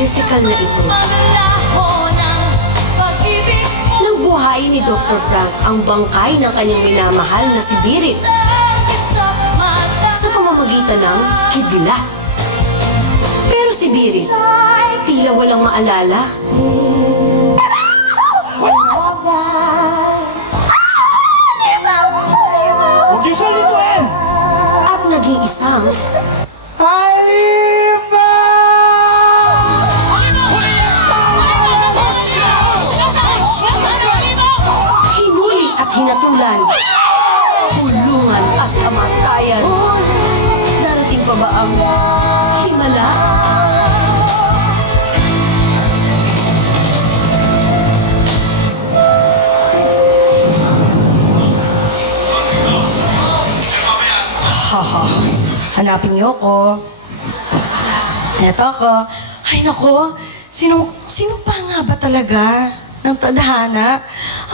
musical na ito, nang buhayin ni Dr. Frank ang bangkay ng kanyang minamahal na si Birit sa pamamagitan ng kidlat. Pero si Birit, tila walang maalala. Huwag yung salituin! At naging isang Halima! hinuli at hinatulan, kulungan at kamatayan. Darating pa ba ang himala? Haha, hanapin niyo ko. Eto ako. Ay nako, sino pa nga ba talaga ng tadhana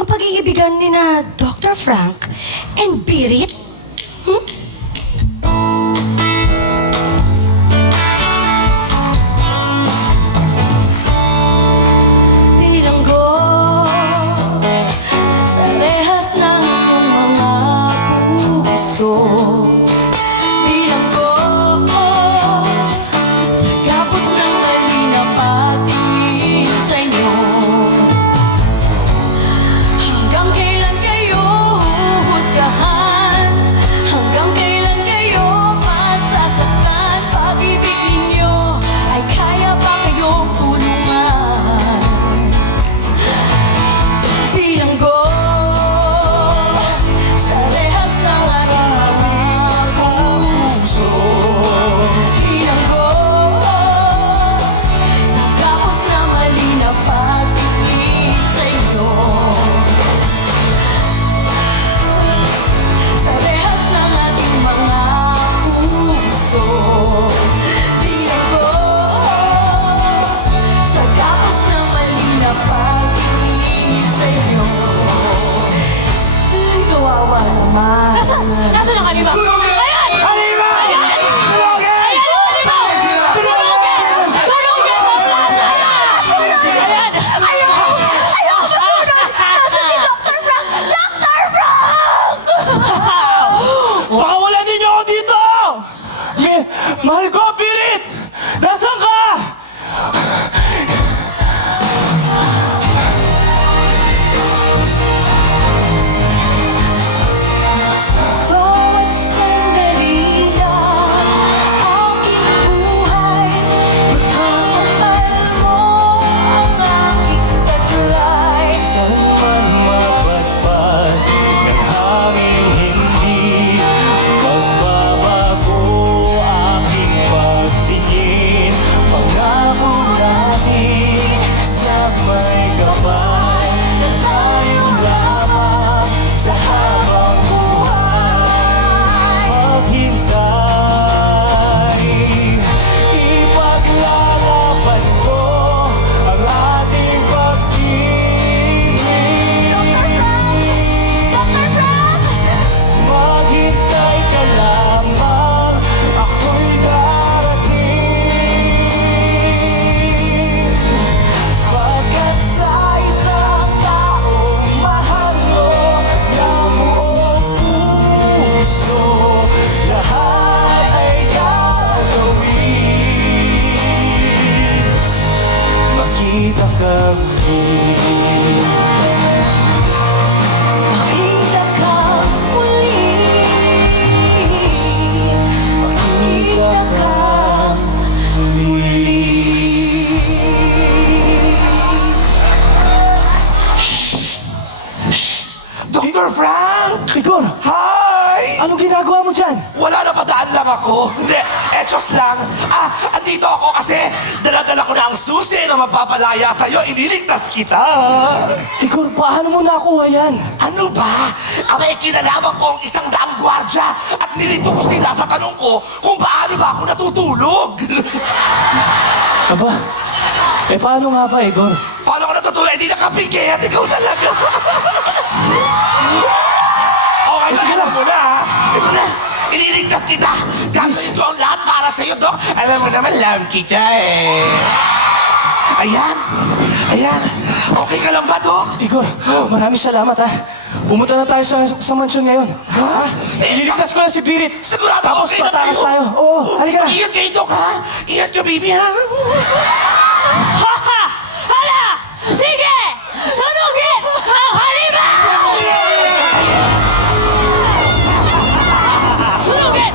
ang pag-iibigan ni na Dr. Frank and Birit? Bilanggo sa rehas ng iyong mga puso. Bilanggo sa gapos ng mali na patingin sa inyo. Hanggang kailan kayo huhusgahan? Hanggang kailan kayo masasaktan? Pag-ibig ninyo ay kaya pa kayong tulungan. Bilanggo sa rehas ng ating puso. Bilanggo sa gapos na mali na pagtingin sa inyo. Sa rehas ng ating mga puso. Bilanggo sa gapos na mali na pagtingin sa inyo. Kawawa naman. Nasaan ang Halima? Ayan! Halima! Tulogin! Ayan ang Halima! Tulungin! Tulungin! Nasaan na? Ayan! Ayoko masunog! Nasa si Dr. Frank! Dr. Frank! Pakawalan ninyo ako dito! Mahal ko, Birit! Nasaan ka? Bawat sandali lang aking buhay, pagkamahal mo ang aking taglay. Saan man mapadpad ng hangin hindi magbabago aking pagtingin. Pangako natin sa may kapal na tayo lamang sa habang buhay. Maghintay, ipaglalaban ko ang ating pag-ibig. Dr. Frank! Maghintay ka lamang, ako'y darating. Pagkat sa isang taong mahal mo ng buong puso, lahat ay gagawin. Makita kang muli. Makita kang muli. Makita kang muli. Dr. Frank! Igor! Hi! Anong ginagawa mo dyan? Wala na, padaan lang ako. Hindi, etchos lang. Andito ako kasi dala-dala ko na ang susi na magpapalaya sa'yo. Iniligtas kita. Igor, paano mo nakuha yan? Ano ba? Abay, kinalaman ko ang isang daang gwardya at nilito ko sila sa tanong ko kung paano ba ako natutulog. Aba, paano nga ba, Igor? Paano ko natutulog? Hindi nakapigit. Ikaw talaga. Okay, sige lang muna, ha? Ito na. Iniligtas kita. Gagawin ko ang lahat para sa'yo, Dok. Alam mo naman, love kita, eh. Ayan! Ayan! Okay ka lang ba, Dok? Igor, maraming salamat ha. Pumunta na tayo sa mansyon ngayon. Ha? Ililigtas ko na si Pirit. Sigurado Tapos okay na tatakas tayo. tayo. Oo, halika na. Ingat kayo, Dok, ha? Ingat kayo, baby, ha? Ha ha! Hala! Sige! Sunugin ang halimaw! Sunugin!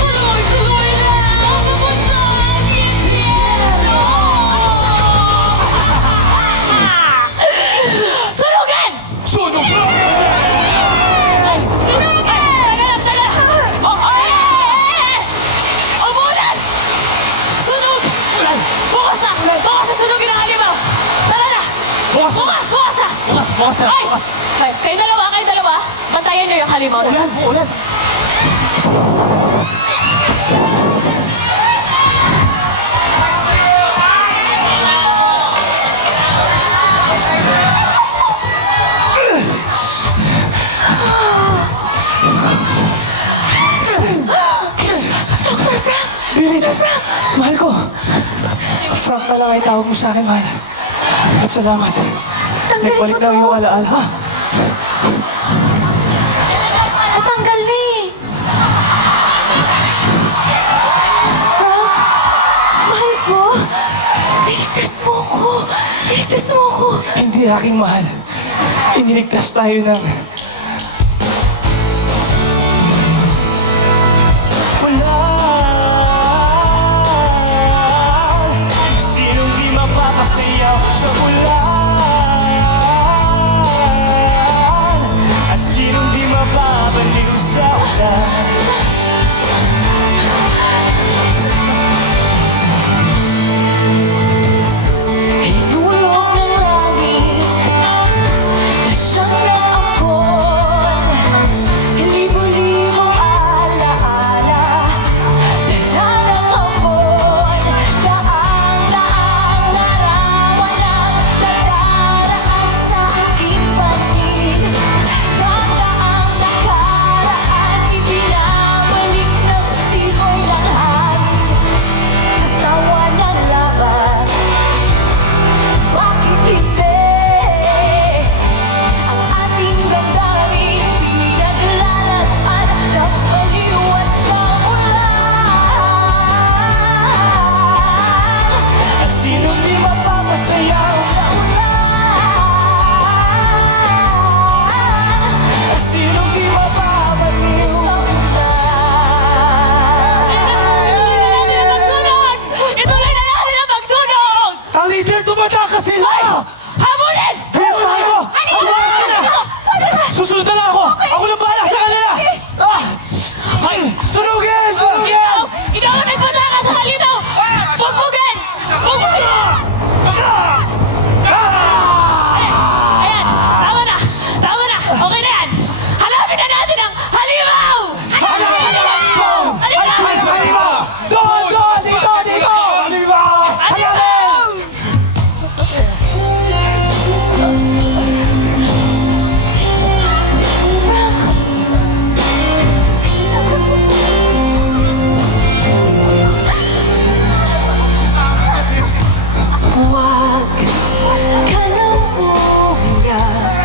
Tuloy-tuloy lang ang papuntang impyerno! Sunugin! Sunog! Ay, sunugin! Taga lang! Oh, ay! Umulan! Sunog! Bukas na! Bukas na sunugin ang halimaw! Tara na! Bukas na. Bukas na! Bukas na. Ay! Kayo dalawa! Bantayan niyo yung halimaw na. Ulan. Pirit, mahal ko. Frank na lang ay tawag mo sa akin, mahal. At salamat. Nagbalik lang yung alaala. Ha? Natanggal ni. Frank, mahal ko. Iligtas mo ako. Iligtas mo ako. Hindi aking mahal. Iniligtas tayo ng... Ulan. Sinong di mapapasayaw sa ulan? At sinong di mapapaliw sa ulan? Hinulog ng langit na siyang nag-ampon. Libo-libong alaala, dala ng hapon. Daang-daang larawan ang nadaraan sa aking panig. Daang-daang nakaraan, ibinabalik ng simoy ng hangin. Katawa ng laban, bakit hindi? Ang ating damdamin pinaglalaanan ng paliwat ng ulan. At sinong di mapapasayaw Sa ulan, At sinong di mapapaliw sa ulan. Ituloy na natin ang pagsunog! Ang leader tumatakas sila! Habulin! Hey, mahal ko! Umakas ka na! Susunod na lang ako! Ako na bahala sa kanila! Ah! Ay! Sunugin! Sunugin! Ikaw ang nagpataka sa halimaw! Bugbugin! Bugbugin! Ayan! Tama na! Tama na! Okay na yan! Hanapin na natin ang halimaw! Halimaw! Halimaw! Doon! Doon! Dito! Dito! Halimaw! Hanapin! Huwag ka nang umiyak,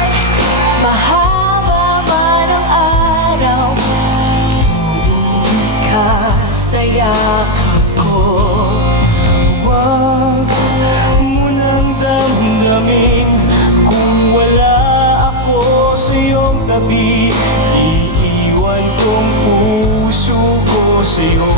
mahaba man ang araw, uuwi ka sa yakap ko. Huwag mo nang damdamin kung wala ako sa iyong tabi. Iiwan kong puso ko sa iyo.